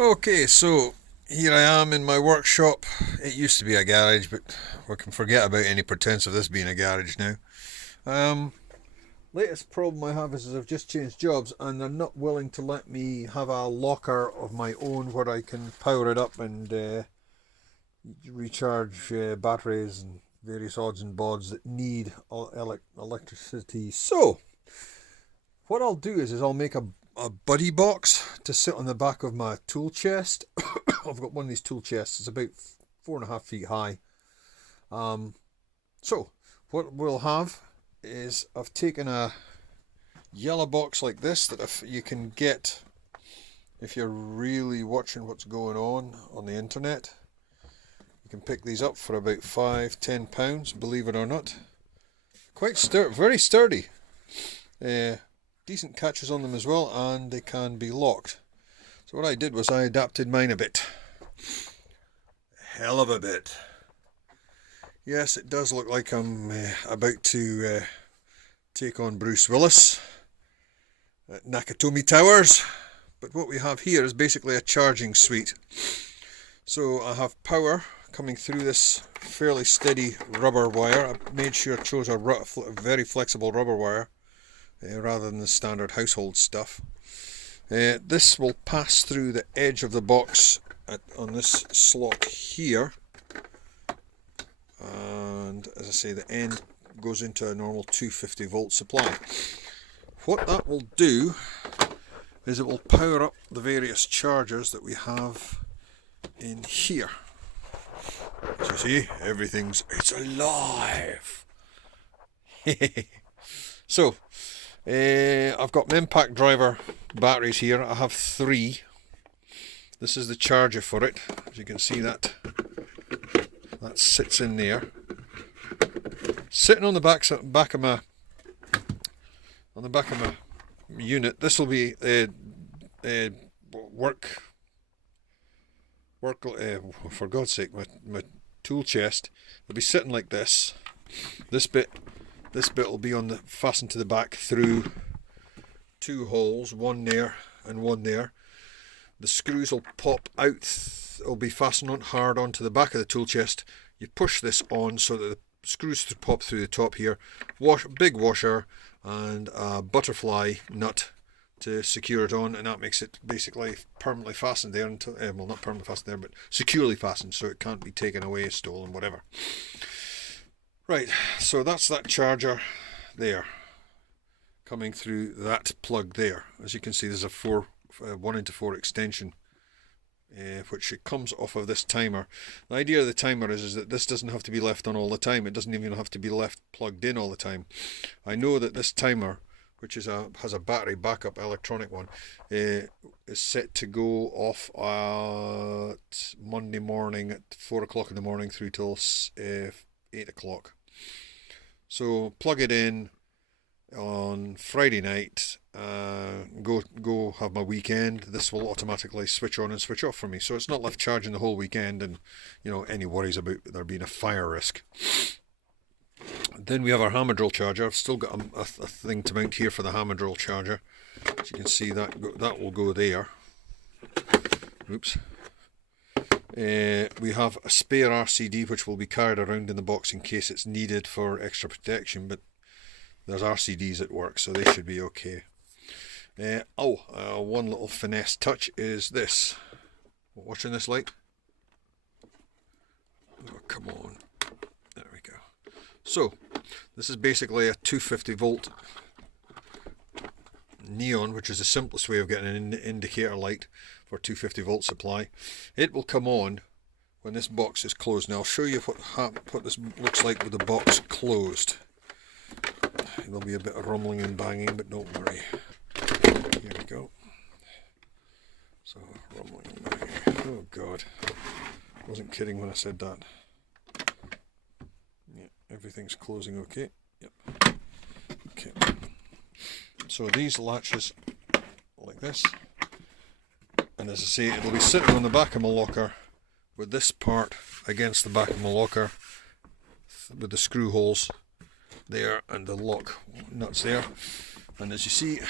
Okay, so here I am in my workshop. It used to be a garage, but we can forget about any pretense of this being a garage now. Um, Latest problem I have is I've just changed jobs and they're not willing to let me have a locker of my own where I can power it up and recharge batteries and various odds and bods that need electricity. So what I'll do is I'll make a buddy box to sit on the back of my tool chest. I've got one of these tool chests. It's about 4.5 feet high. So what we'll have is I've taken a yellow box like this that if you can get if you're really watching what's going on the internet. You can pick these up for about £5–10, believe it or not. Quite very sturdy. Decent catches on them as well, and they can be locked. So what I did was I adapted mine a bit. Hell of a bit. Yes, it does look like I'm about to take on Bruce Willis at Nakatomi Towers. But what we have here is basically a charging suite. So I have power coming through this fairly steady rubber wire. I made sure I chose a very flexible rubber wire rather than the standard household stuff. This will pass through the edge of the box on this slot here. And as I say, the end goes into a normal 250 volt supply. What that will do is it will power up the various chargers that we have in here. As you see, it's alive. So I've got Impact driver batteries here. I have 3. This is the charger for it. As you can see, that sits in there. Sitting on the back of my unit. This will be for God's sake, my tool chest will be sitting like this. This bit will be fastened to the back through 2 holes, one there and one there. The screws will pop out. It'll be fastened on hard onto the back of the tool chest. You push this on so that the screws pop through the top here. Big washer and a butterfly nut to secure it on, and that makes it basically permanently fastened there until well, not permanently fastened there, but securely fastened, so it can't be taken away, stolen, whatever. Right, so that's that charger there coming through that plug there. As you can see, there's a 1x4 extension which it comes off of this timer. The idea of the timer is that this doesn't have to be left on all the time. It doesn't even have to be left plugged in all the time. I know that this timer, which has a battery backup electronic one, is set to go off at Monday morning at 4 o'clock in the morning through till 8 o'clock. So plug it in on Friday night, go have my weekend. This will automatically switch on and switch off for me, so it's not left charging the whole weekend, and any worries about there being a fire risk. Then we have our hammer drill charger. I've still got a thing to mount here for the hammer drill charger. As you can see, that will go there. Oops. We have a spare RCD which will be carried around in the box in case it's needed for extra protection, but there's RCDs at work, so they should be okay. One little finesse touch is this. Watching this light? Oh, come on. There we go. So, this is basically a 250 volt neon, which is the simplest way of getting an indicator light for 250 volt supply. It will come on when this box is closed. Now I'll show you what this looks like with the box closed. There'll be a bit of rumbling and banging, but don't worry. Here we go. So, rumbling and banging. Oh God. I wasn't kidding when I said that. Yeah, everything's closing okay. Yep. Okay. So these latches like this. And as I say, it'll be sitting on the back of my locker with this part against the back of my locker with the screw holes there and the lock nuts there. And as you see,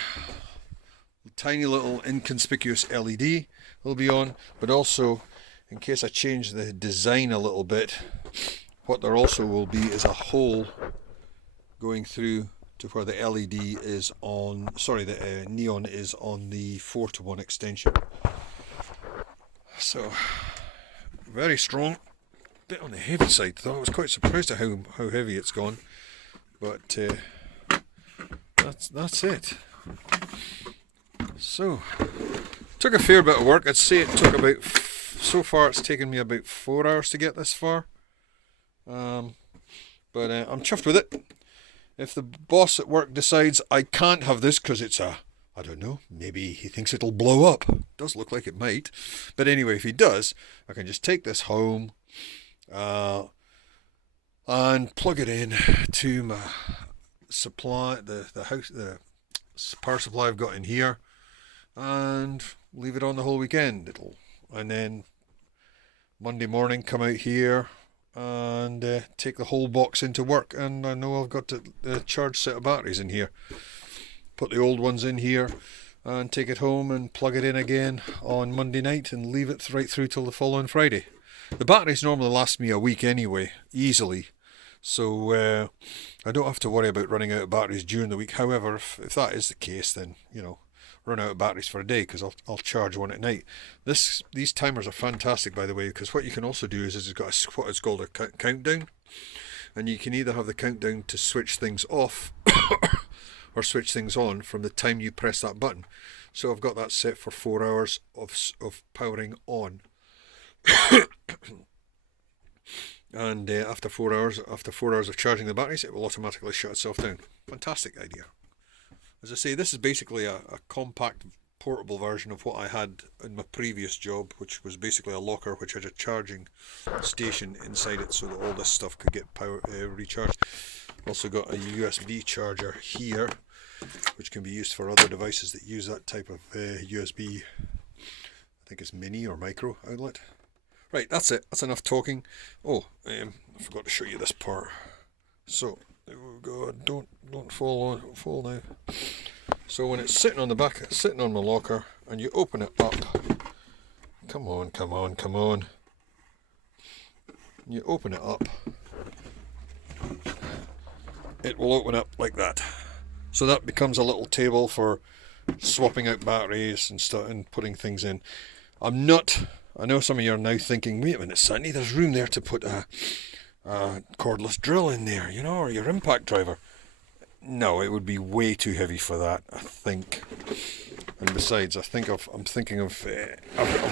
tiny little inconspicuous LED. will be on, but also in case I change the design a little bit, what there also will be is a hole going through to where the LED is on, sorry, the neon is on the 4:1 extension. So very strong, bit on the heavy side though. I was quite surprised at how heavy it's gone, but that's it. So took a fair bit of work. I'd say it took about, so far it's taken me about 4 hours to get this far, but I'm chuffed with it. If the boss at work decides I can't have this because it's a, I don't know, maybe he thinks it'll blow up. Does look like it might. But anyway, if he does, I can just take this home and plug it in to my supply, the power supply I've got in here, and leave it on the whole weekend. And then Monday morning come out here and take the whole box into work, and I know I've got the charged set of batteries in here. Put the old ones in here and take it home and plug it in again on Monday night and leave it right through till the following Friday. The batteries normally last me a week anyway, easily, so I don't have to worry about running out of batteries during the week. However, if that is the case, then, you know, run out of batteries for a day, because I'll charge one at night. These timers are fantastic, by the way, because what you can also do is it's got what is called a countdown, and you can either have the countdown to switch things off or switch things on from the time you press that button. So I've got that set for 4 hours of powering on. And after 4 hours of charging the batteries, it will automatically shut itself down. Fantastic idea. As I say, this is basically a compact portable version of what I had in my previous job, which was basically a locker which had a charging station inside it so that all this stuff could get recharged. Also got a USB charger here, which can be used for other devices that use that type of USB, I think it's mini or micro outlet. Right, that's it. That's enough talking. Oh, I forgot to show you this part. So there we go. Don't fall now. So when it's sitting on the back, it's sitting on my locker, and you open it up. Come on. You open it up. It will open up like that. So that becomes a little table for swapping out batteries and stuff and putting things in. I know some of you are now thinking, wait a minute, Sandy, there's room there to put a cordless drill in there, you know, or your impact driver. No, it would be way too heavy for that, I think. And besides, I've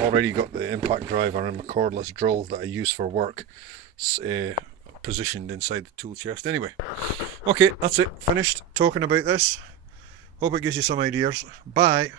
already got the impact driver and my cordless drill that I use for work positioned inside the tool chest. Anyway, okay, that's it. Finished talking about this. Hope it gives you some ideas. Bye.